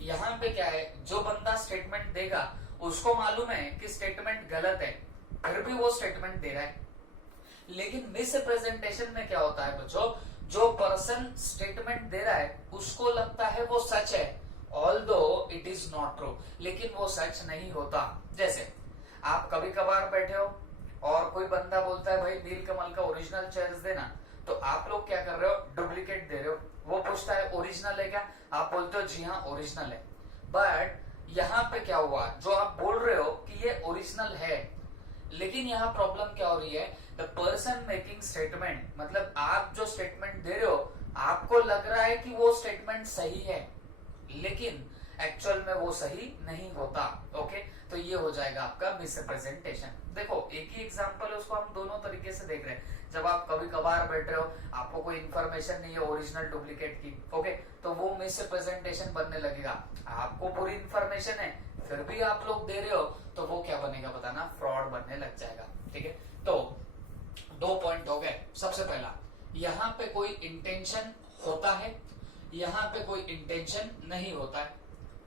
यहां पे क्या है, जो बंदा स्टेटमेंट देगा उसको मालूम है कि स्टेटमेंट गलत है, फिर भी वो स्टेटमेंट दे रहा है। लेकिन मिस रिप्रेजेंटेशन में क्या होता है बच्चों? जो पर्सन स्टेटमेंट दे रहा है उसको लगता है वो सच है, although it is not true, लेकिन वो सच नहीं होता। जैसे आप कभी कभार बैठे हो और कोई बंदा बोलता है भाई नीलकमल का ओरिजिनल चेयर्स देना, तो आप लोग क्या कर रहे हो? डुप्लीकेट दे रहे हो। वो पूछता है ओरिजिनल है क्या? आप बोलते हो जी हाँ ओरिजिनल है। बट यहाँ पे क्या हुआ? जो आप बोल रहे हो कि ये ओरिजिनल है, लेकिन यहाँ प्रॉब्लम क्या हो रही है? द पर्सन मेकिंग स्टेटमेंट, मतलब आप जो स्टेटमेंट दे रहे हो आपको लग रहा है कि वो स्टेटमेंट सही है, लेकिन एक्चुअल में वो सही नहीं होता। ओके, तो ये हो जाएगा आपका मिसरिप्रेजेंटेशन। देखो एक ही एग्जांपल है, उसको हम दोनों तरीके से देख रहे हैं। जब आप कभी कभार बैठ रहे हो, आपको कोई इंफॉर्मेशन नहीं है ओरिजिनल डुप्लीकेट की, ओके, तो वो मिसरिप्रेजेंटेशन बनने लगेगा। आपको पूरी इंफॉर्मेशन है फिर भी आप लोग दे रहे हो, तो वो क्या बनेगा बताना? फ्रॉड बनने लग जाएगा। ठीक है, तो 2 पॉइंट हो गए। सबसे पहला, यहाँ पे कोई इंटेंशन होता है, यहाँ पे कोई इंटेंशन नहीं होता है।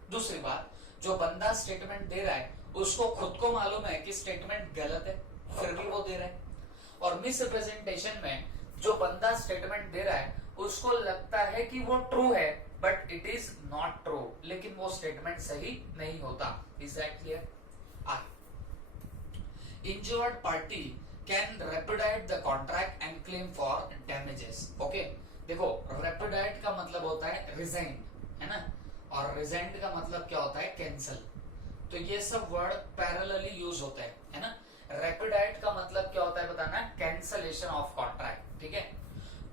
दूसरी बात, जो बंदा स्टेटमेंट दे रहा है उसको खुद को मालूम है कि स्टेटमेंट गलत है, फिर भी वो दे रहा है। और मिस रिप्रेजेंटेशन में जो बंदा स्टेटमेंट दे रहा है उसको लगता है कि वो ट्रू है, but it is not true, लेकिन वो स्टेटमेंट सही नहीं होता। Is that clear? Injured party can repudiate the contract and claim for damages. Okay, देखो रेपुडिएट का मतलब होता है रिजाइन, है ना, और रिजाइंड का मतलब क्या होता है? कैंसल। तो ये सब वर्ड पैरेलली यूज होते हैं, है ना। रेपुडिएट का मतलब क्या होता है बताना? Cancellation of contract. ठीक है,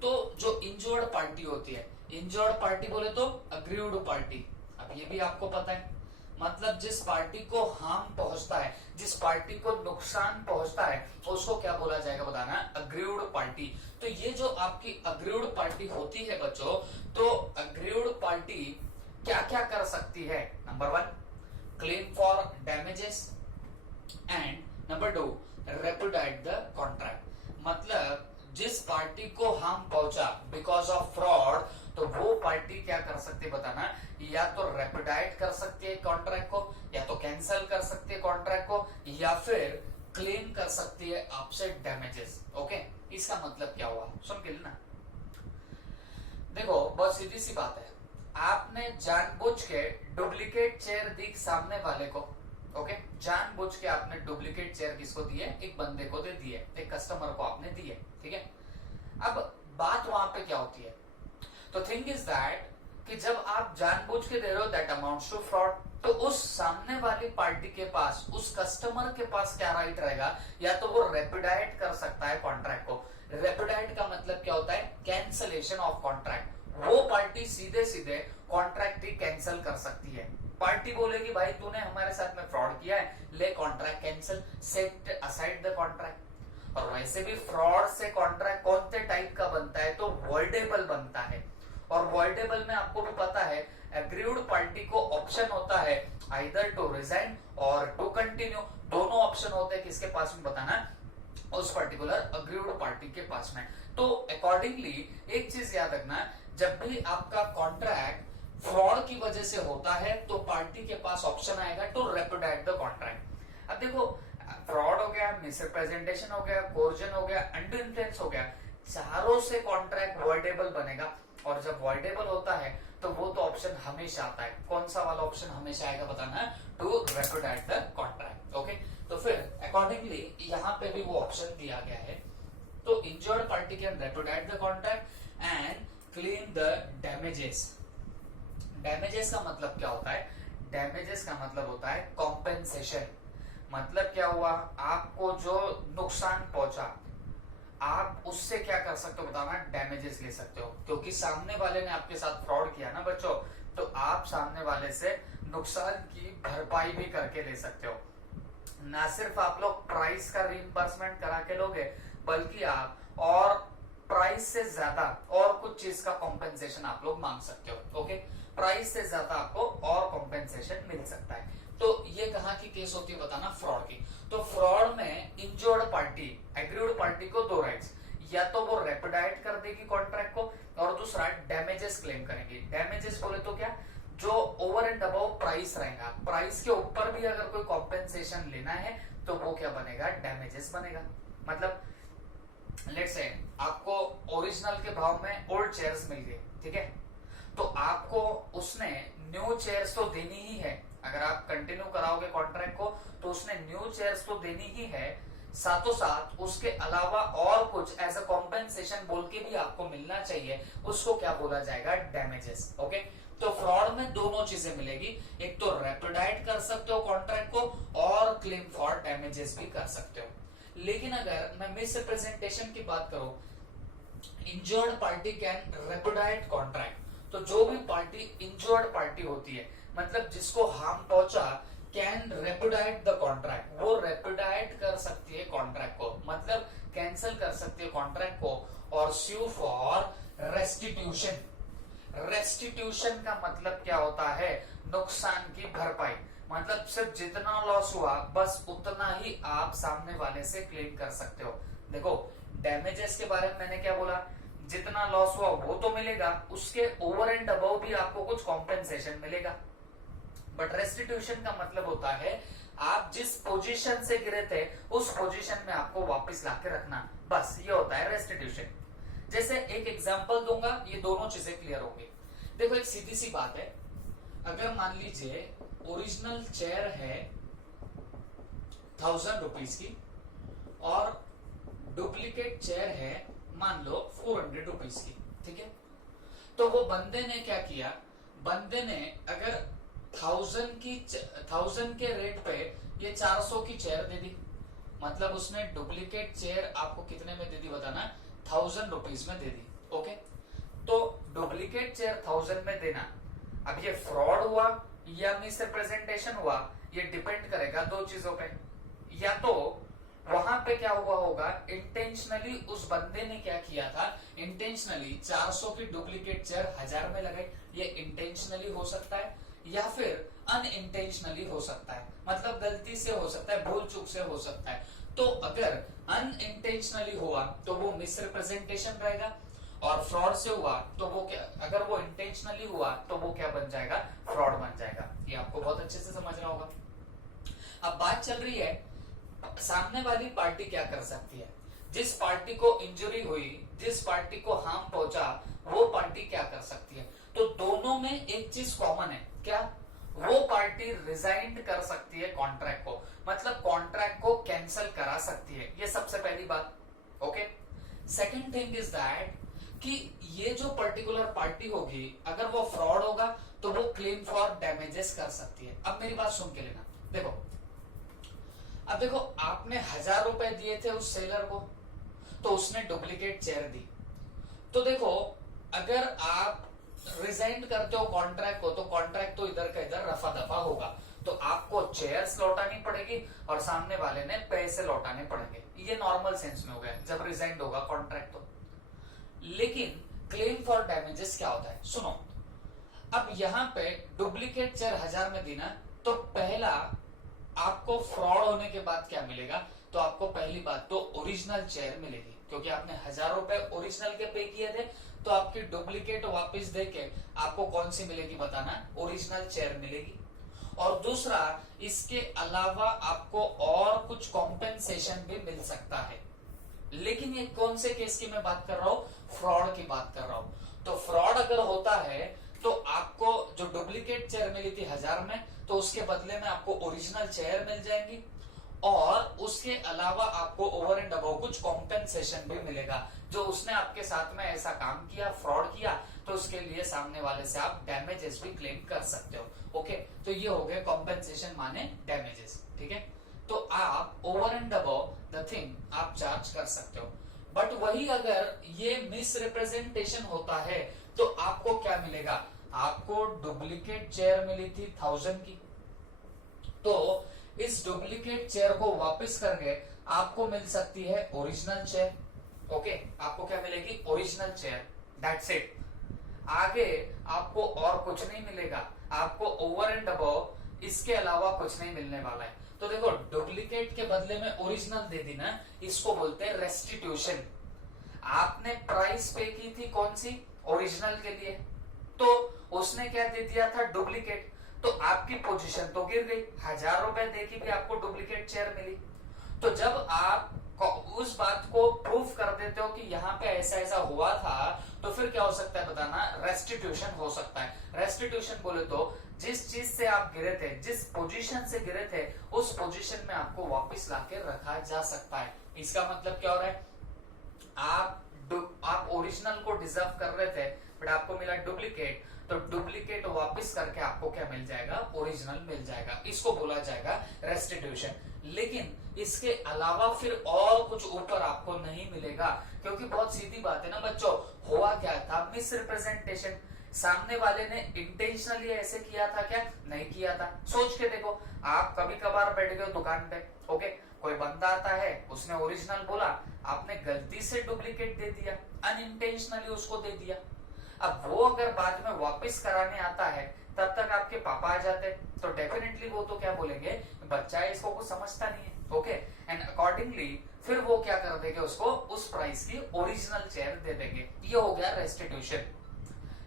तो जो इंजर्ड पार्टी होती है, इंजर्ड पार्टी बोले तो अग्रीव्ड पार्टी। अब ये भी आपको पता है, मतलब जिस पार्टी को हार्म पहुंचता है, जिस पार्टी को नुकसान पहुंचता है, उसको क्या बोला जाएगा बताना? Aggrieved party. तो ये जो आपकी अग्रीव्ड पार्टी होती है बच्चों, तो अग्रीव्ड पार्टी क्या क्या कर सकती है? Number 1, claim for damages, and number 2, repudiate the contract. मतलब जिस पार्टी को हार्म पहुंचा बिकॉज ऑफ फ्रॉड, तो वो पार्टी क्या कर सकती है बताना? या तो रेपुडिएट कर सकती है कॉन्ट्रैक्ट को, या तो कैंसिल कर सकती है कॉन्ट्रैक्ट को, या फिर क्लेम कर सकती है आपसे डैमेजेस। ओके, इसका मतलब क्या हुआ? सुन के लेना। देखो बहुत सीधी सी बात है, आपने जानबूझ के डुप्लीकेट चेयर दी सामने वाले को। ओके, जानबूझ के आपने डुप्लीकेट चेयर किसको दी है? एक बंदे को दे दी है, एक कस्टमर को आपने दी है। ठीक है, अब बात वहां पे क्या होती है? तो थिंग इज दैट कि जब आप जानबूझ के दे रहे हो दैट अमाउंट्स टू फ्रॉड, तो उस सामने वाली पार्टी के पास, उस कस्टमर के पास क्या राइट रहेगा? या तो वो रेपुडिएट कर सकता है कॉन्ट्रैक्ट को। रेपुडिएट का मतलब क्या होता है? Cancellation of contract. वो पार्टी सीधे सीधे कॉन्ट्रैक्ट ही कैंसिल कर सकती है। पार्टी बोलेगी भाई तूने हमारे साथ में फ्रॉड किया है, ले contract cancel, set aside the contract. और वैसे भी फ्रॉड से कॉन्ट्रैक्ट कौन से टाइप का बनता है? तो वॉइडेबल बनता है। और वॉइडेबल में आपको भी पता है एग्रीव्ड पार्टी को ऑप्शन होता है आइदर टू रिजाइन और टू कंटिन्यू। दोनों ऑप्शन होते हैं किसके पास में बताना? उस पर्टिकुलर अग्रीव्ड पार्टी के पास में। तो अकॉर्डिंगली एक चीज याद रखना, जब भी आपका कॉन्ट्रैक्ट फ्रॉड की वजह से होता है तो पार्टी के पास ऑप्शन आएगा टू रेपुडिएट द कॉन्ट्रैक्ट। अब देखो फ्रॉड हो गया, मिसरिप्रेजेंटेशन हो गया, कोर्जन हो गया, अंडर इन्फ्लुएंस हो गया, चारों से कॉन्ट्रैक्ट वॉइडेबल बनेगा। और जब वॉइडेबल होता है तो वो तो ऑप्शन हमेशा आता है। कौन सा वाला ऑप्शन हमेशा आएगा बताना? To repudiate the contract. Okay, तो फिर अकॉर्डिंगली यहाँ पे भी वो ऑप्शन दिया गया है। तो injured party can repudiate the contract and claim the damages. Damages का मतलब क्या होता है? डैमेजेस का मतलब होता है कॉम्पेंसेशन। मतलब क्या हुआ, आपको जो नुकसान पहुंचा आप उससे क्या कर सकते हो बताना, डैमेजेस ले सकते हो। क्योंकि सामने वाले ने आपके साथ फ्रॉड किया ना बच्चों, तो आप सामने वाले से नुकसान की भरपाई भी करके ले सकते हो। ना सिर्फ आप लोग प्राइस का रीइंबर्समेंट करा के लोगे, बल्कि आप और प्राइस से ज्यादा और कुछ चीज का कॉम्पेंसेशन आप लोग मांग सकते हो। ओके, प्राइस से ज्यादा आपको और कॉम्पेंसेशन मिल सकता है। तो ये कहाँ की केस होती है बताना, फ्रॉड की। तो फ्रॉड में इंजर्ड पार्टी, एग्रीड पार्टी को दो राइट्स, या तो वो रेपिडाइट कर देगी कॉन्ट्रैक्ट को, और दूसरा डैमेजेस क्लेम करेंगी। डैमेजेस बोले तो क्या, जो ओवर एंड अबव प्राइस रहेगा, प्राइस के ऊपर भी अगर कोई कॉम्पेंसेशन लेना है तो वो क्या बनेगा, डैमेजेस बनेगा। मतलब लेट्स से आपको ओरिजिनल के भाव में ओल्ड चेयर्स मिल गए, ठीक है, तो आपको उसने न्यू चेयर्स तो देनी ही है। अगर आप कंटिन्यू कराओगे कॉन्ट्रैक्ट को तो उसने न्यू चेयर्स तो देनी ही है, साथों साथ उसके अलावा और कुछ एज अ कॉम्पेंसेशन बोल के भी आपको मिलना चाहिए। उसको क्या बोला जाएगा, डैमेजेस। ओके, तो फ्रॉड में दोनों चीजें मिलेगी, एक तो रेपिडाइट कर सकते हो कॉन्ट्रैक्ट को, और क्लेम फॉर डैमेजेस भी कर सकते हो। लेकिन अगर मैं मिस रिप्रेजेंटेशन की बात करूं, इंजर्ड पार्टी कैन रेपिडाइट कॉन्ट्रैक्ट, तो जो भी पार्टी इंजर्ड पार्टी होती है, मतलब जिसको हार्म पहुंचा, कैन रेपिडाइट द कॉन्ट्रैक्ट, वो रेपिडाइट कर सकती है कॉन्ट्रैक्ट को, मतलब कैंसिल कर सकती है कॉन्ट्रैक्ट को, और स्यू फॉर रेस्टिट्यूशन। रेस्टिट्यूशन का मतलब क्या होता है, नुकसान की भरपाई। मतलब सिर्फ जितना लॉस हुआ बस उतना ही आप सामने वाले से क्लेम कर सकते हो। देखो डैमेजेस के बारे में मैंने क्या बोला, जितना लॉस हुआ वो तो मिलेगा, उसके ओवर एंड अबव भी आपको कुछ कॉम्पेंसेशन मिलेगा। बट रेस्टिट्यूशन का मतलब होता है आप जिस पोजीशन से गिरे थे उस पोजीशन में आपको वापस लाके रखना, बस ये होता है रेस्टिट्यूशन। जैसे एक एग्जांपल दूंगा, ये दोनों चीजें क्लियर होंगी। देखो एक सीधी सी बात है, अगर मान लीजिए ओरिजिनल चेयर है 1000 रुपीज की और डुप्लीकेट चेयर है मान लो 400 रुपीज की, ठीक है, तो वो बंदे ने क्या किया, बंदे ने अगर 1000 के रेट पे ये 400 की चेयर दे दी, मतलब उसने डुप्लीकेट चेयर आपको कितने में दे दी बताना, 1000 रुपीज में दे दी। ओके, तो डुप्लीकेट चेयर 1000 में देना, अब ये फ्रॉड हुआ या मिस रिप्रेजेंटेशन हुआ, ये डिपेंड करेगा दो चीजों पे। या तो वहां पे क्या हुआ होगा, इंटेंशनली उस बंदे ने क्या किया था, इंटेंशनली 400 की डुप्लीकेट चेयर 1000 में लगाई, ये इंटेंशनली हो सकता है, या फिर अनइंटेंशनली हो सकता है, मतलब गलती से हो सकता है, भूल चूक से हो सकता है। तो अगर अनइंटेंशनली हुआ तो वो मिस रिप्रेजेंटेशन रहेगा, और फ्रॉड से हुआ तो वो क्या, अगर वो इंटेंशनली हुआ तो वो क्या बन जाएगा, फ्रॉड बन जाएगा। ये आपको बहुत अच्छे से समझना होगा। अब बात चल रही है सामने वाली पार्टी क्या कर सकती है, जिस पार्टी को इंजरी हुई, जिस पार्टी को हार्म पहुंचा, वो पार्टी क्या कर सकती है। तो दोनों में एक चीज कॉमन है, क्या, वो पार्टी रिजाइन कर सकती है कॉन्ट्रैक्ट को, मतलब कॉन्ट्रैक्ट को कैंसिल करा सकती है, ये सबसे पहली बात। Okay, second thing is that कि ये जो पर्टिकुलर पार्टी होगी अगर वो फ्रॉड होगा तो वो क्लेम फॉर डैमेजेस कर सकती है। अब मेरी बात सुन के लेना, देखो अब देखो आपने 1000 रुपए दिए थे उस सेलर को, तो उसने डुप्लीकेट चेयर दी, तो देखो अगर आप रिजाइन करते हो कॉन्ट्रैक्ट को तो कॉन्ट्रैक्ट तो इधर का इधर रफा दफा होगा, तो आपको चेयर्स लौटानी पड़ेगी और सामने वाले ने पैसे लौटाने पड़ेंगे। ये नॉर्मल सेंस में हो गया जब रिजाइन होगा कॉन्ट्रैक्ट तो। लेकिन क्लेम फॉर डैमेजेस क्या होता है, सुनो, अब यहां पे डुप्लीकेट चेयर 1000 में दी ना, तो पहला आपको फ्रॉड होने के बाद क्या मिलेगा, तो आपको पहली बात तो ओरिजिनल चेयर मिलेगी, क्योंकि आपने 1000 रुपए ओरिजिनल के पे किए थे, तो आपकी डुप्लीकेट वापस देके आपको कौन सी मिलेगी बताना, ओरिजिनल चेयर मिलेगी। और दूसरा इसके अलावा आपको और कुछ कॉम्पेंसेशन भी मिल सकता है। लेकिन ये कौन से केस की मैं बात कर रहा हूं, फ्रॉड की बात कर रहा हूं। तो फ्रॉड अगर होता है तो आपको जो डुप्लीकेट चेयर मिली थी 1000 में, तो उसके बदले में आपको ओरिजिनल चेयर मिल जाएंगी, और उसके अलावा आपको ओवर एंड अबव कुछ कॉम्पेंसेशन भी मिलेगा। जो उसने आपके साथ में ऐसा काम किया, फ्रॉड किया, तो उसके लिए सामने वाले से आप डैमेजेस भी क्लेम कर सकते हो। ओके, तो ये हो गए कॉम्पेंसेशन माने डैमेजेस। ठीक है, तो आप over and above the thing आप चार्ज कर सकते हो। बट वही अगर ये मिस रिप्रेजेंटेशन होता है तो आपको क्या मिलेगा? आपको डुप्लीकेट चेयर मिली थी 1000 की, तो इस डुप्लीकेट चेयर को वापस करके आपको मिल सकती है ओरिजिनल चेयर। ओके, आपको क्या मिलेगी? Original chair, that's it. आगे आपको और कुछ नहीं मिलेगा, आपको ओवर एंड अबव इसके अलावा कुछ नहीं मिलने वाला है। तो देखो, डुप्लीकेट के बदले में ओरिजिनल दे दी ना, इसको बोलते हैं रेस्टिट्यूशन। आपने प्राइस पे की थी कौन सी? ओरिजिनल के लिए, तो उसने क्या दे दिया था? डुप्लीकेट। तो आपकी पोजीशन तो गिर गई, 1000 रुपए दे के भी आपको डुप्लीकेट चेयर मिली। तो जब आप उस बात को प्रूफ कर देते हो कि यहाँ पे ऐसा ऐसा हुआ था, तो फिर क्या हो सकता है बताना? रेस्टिट्यूशन हो सकता है। रेस्टिट्यूशन बोले तो जिस चीज से आप गिरे थे, जिस पोजीशन से गिरे थे, उस पोजीशन में आपको वापस लाके रखा जा सकता है। इसका मतलब क्या हो रहा है? आप ओरिजिनल को डिजर्व कर रहे थे बट आपको मिला डुप्लीकेट, तो डुप्लीकेट वापस करके आपको क्या मिल जाएगा? ओरिजिनल मिल जाएगा। इसको बोला जाएगा रेस्टिट्यूशन। लेकिन इसके अलावा फिर और कुछ ऊपर आपको नहीं मिलेगा, क्योंकि बहुत सीधी बात है ना बच्चों, हुआ क्या था? Miss representation. सामने वाले ने इंटेंशनली ऐसे किया था क्या? नहीं किया था। सोच के देखो, आप कभी कभार बैठ गए दुकान पे, ओके, कोई बंदा आता है, उसने ओरिजिनल बोला, आपने गलती से डुप्लीकेट दे दिया, अनइंटेंशनली उसको दे दिया। अब वो अगर बाद में वापस कराने आता है, तब तक आपके पापा आ जाते, तो डेफिनेटली वो तो क्या बोलेंगे? बच्चा है, इसको कुछ समझता नहीं है। ओके, एंड अकॉर्डिंगली फिर वो क्या कर देंगे? उसको उस प्राइस की ओरिजिनल चेयर दे देंगे। ये हो गया रेस्टिट्यूशन।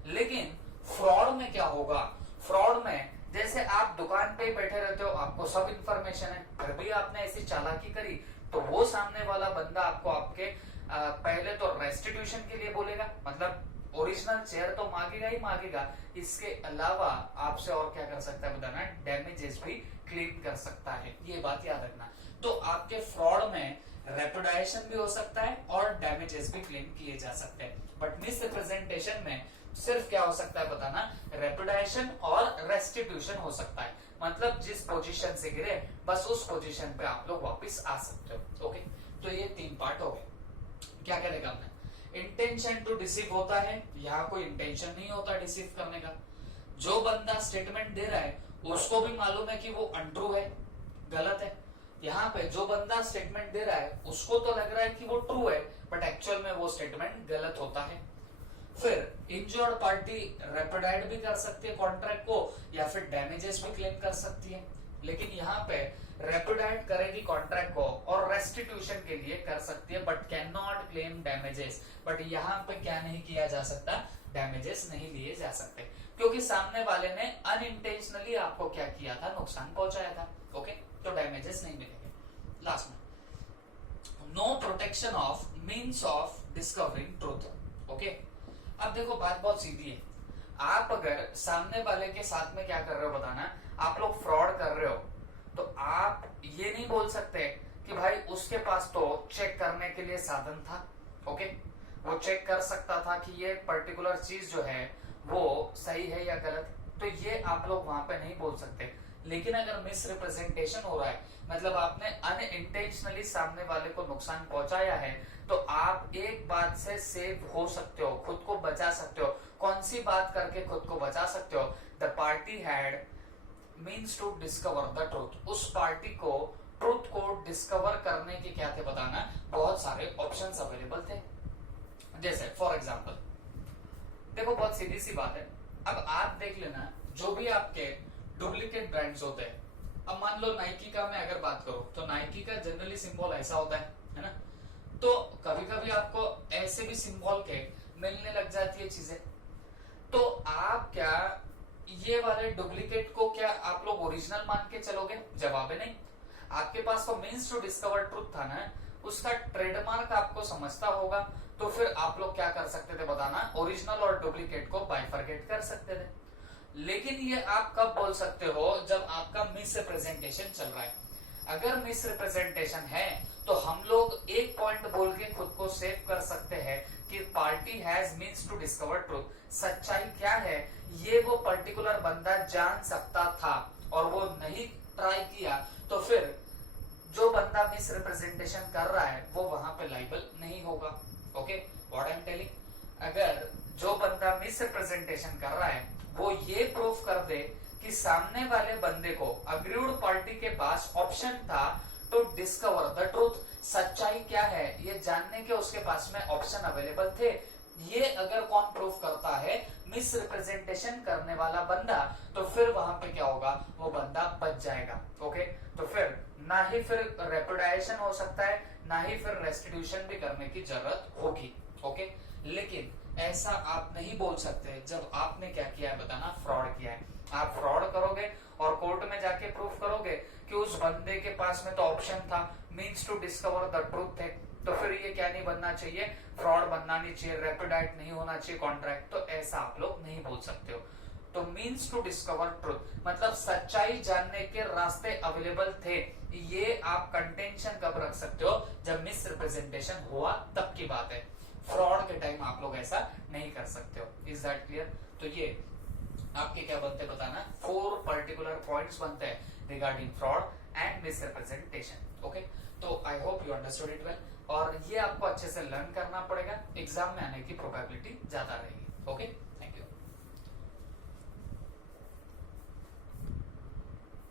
लेकिन फ्रॉड में क्या होगा? फ्रॉड में जैसे आप दुकान पे बैठे रहते हो, आपको सब इंफॉर्मेशन है, फिर भी आपने ऐसी चालाकी करी, तो वो सामने वाला बंदा आपको आपके पहले तो रेस्टिट्यूशन के लिए बोलेगा, मतलब ओरिजिनल चेयर तो मांगेगा ही मांगेगा, इसके अलावा आपसे और क्या कर सकता है बताना? डैमेजेस भी क्लेम कर सकता है। ये बात याद रखना। तो आपके फ्रॉड में रेपुटेशन भी हो सकता है और डैमेजेस भी क्लेम किए जा सकते हैं। बट मिस रिप्रेजेंटेशन में सिर्फ क्या हो सकता है बताना? रेपुटेशन और रेस्टिट्यूशन हो सकता है। मतलब जिस पोजीशन से गिरे, बस उस पोजीशन पे आप लोग वापस आ सकते हो। ओके, तो ये 3 पार्ट हो गए। क्या क्या देखा हमने? इंटेंशन टू डिसीव होता है, यहाँ कोई इंटेंशन नहीं होता डिसीव करने का। जो बंदा स्टेटमेंट दे रहा है उसको भी मालूम है कि वो अनट्रू है, गलत है। यहाँ पे जो बंदा स्टेटमेंट दे रहा है उसको तो लग रहा है कि वो ट्रू है, बट एक्चुअल में वो स्टेटमेंट गलत होता है। फिर इंजर्ड पार्टी रेपुडाइट भी कर सकती है कॉन्ट्रैक्ट को, या फिर डैमेजेस भी क्लेम कर सकती है। लेकिन यहाँ पे रेपुडाइट करेगी कॉन्ट्रैक्ट को और रेस्टिट्यूशन के लिए कर सकती है, but can not claim damages. But यहाँ पे क्या नहीं किया जा सकता? डैमेजेस नहीं लिए जा सकते, क्योंकि सामने वाले ने अनइंटेंशनली आपको क्या किया था? नुकसान पहुंचाया था। ओके, तो डैमेजेस नहीं मिलेंगे। लास्ट में, no protection of means of discovering truth. Okay, अब देखो बात बहुत सीधी है। आप अगर सामने वाले के साथ में क्या कर रहे हो बताना? आप लोग फ्रॉड कर रहे हो, तो आप ये नहीं बोल सकते कि भाई उसके पास तो चेक करने के लिए साधन था। ओके, वो चेक कर सकता था कि ये पर्टिकुलर चीज जो है वो सही है या गलत, तो ये आप लोग वहां पे नहीं बोल सकते। लेकिन अगर मिस रिप्रेजेंटेशन हो रहा है, मतलब आपने अनइंटेंशनली सामने वाले को नुकसान पहुंचाया है, तो आप एक बात से सेव हो सकते हो, खुद को बचा सकते हो। कौन सी बात करके खुद को बचा सकते हो? The party had means to discover the truth. उस पार्टी को ट्रूथ को डिस्कवर करने के क्या थे बताना? बहुत सारे ऑप्शंस अवेलेबल थे। जैसे फॉर एग्जाम्पल देखो, बहुत सीधी सी बात है। अब आप देख लेना, जो भी आपके डुप्लीकेट ब्रांड्स होते हैं, अब मान लो नाइकी का मैं अगर बात करूं, तो नाइकी का जनरली सिंबल ऐसा होता है ना? तो कभी कभी आपको ऐसे भी सिंबल के मिलने लग जाती है चीजें, तो आप क्या ये वाले डुप्लीकेट को क्या आप लोग ओरिजिनल मान के चलोगे? जवाब है नहीं। आपके पास तो मीन्स टू डिस्कवर ट्रूथ था ना, उसका ट्रेडमार्क आपको समझता होगा, तो फिर आप लोग क्या कर सकते थे बताना? ओरिजिनल और डुप्लीकेट को बाइफरकेट कर सकते थे। लेकिन ये आप कब बोल सकते हो? जब आपका मिस रिप्रेजेंटेशन चल रहा है। अगर मिस रिप्रेजेंटेशन है तो हम लोग एक पॉइंट बोल के खुद को सेव कर सकते हैं कि party has means to discover truth. सच्चाई क्या है ये वो पर्टिकुलर बंदा जान सकता था और वो नहीं ट्राई किया, तो फिर जो बंदा मिस रिप्रेजेंटेशन कर रहा है वो वहां पे लाइबल नहीं होगा। Okay, what I am telling, अगर जो बंदा मिस रिप्रेजेंटेशन कर रहा है वो ये प्रूफ कर दे कि सामने वाले बंदे को अग्रीड पार्टी के पास ऑप्शन था टू डिस्कवर द ट्रूथ, सच्चाई क्या है ये जानने के उसके पास में ऑप्शन अवेलेबल थे, ये अगर कौन प्रूफ करता है, मिस रिप्रेजेंटेशन करने वाला बंदा, तो फिर वहां पे क्या होगा, वो बंदा बच जाएगा। ओके, तो फिर ना ही फिर रेपुडाइजेशन हो सकता है, ना ही फिर रेस्टिट्यूशन भी करने की जरूरत होगी। ओके, लेकिन ऐसा आप नहीं बोल सकते जब आपने क्या किया है बताना, फ्रॉड किया है। आप फ्रॉड करोगे और कोर्ट में जाके प्रूफ करोगे कि उस बंदे के पास में तो ऑप्शन था, means to discover the truth थे, तो फिर ये क्या नहीं बनना चाहिए, फ्रॉड बनना नहीं चाहिए, रेपिडाइट नहीं होना चाहिए कॉन्ट्रैक्ट। तो ऐसा आप लोग नहीं बोल सकते हो। तो मीन्स टू डिस्कवर ट्रूथ मतलब सच्चाई जानने के रास्ते अवेलेबल थे, ये आप कंटेंशन कब रख सकते हो, जब मिस रिप्रेजेंटेशन हुआ तब की बात है। फ्रॉड के टाइम आप लोग ऐसा नहीं कर सकते हो। Is that clear? तो ये आपके क्या बनते हैं बताना, 4 पर्टिकुलर पॉइंट्स बनते हैं regarding fraud and misrepresentation. Okay, तो I hope you understood it well, और ये आपको अच्छे से लर्न करना पड़ेगा, एग्जाम में आने की प्रोबेबिलिटी ज्यादा रहेगी। ओके।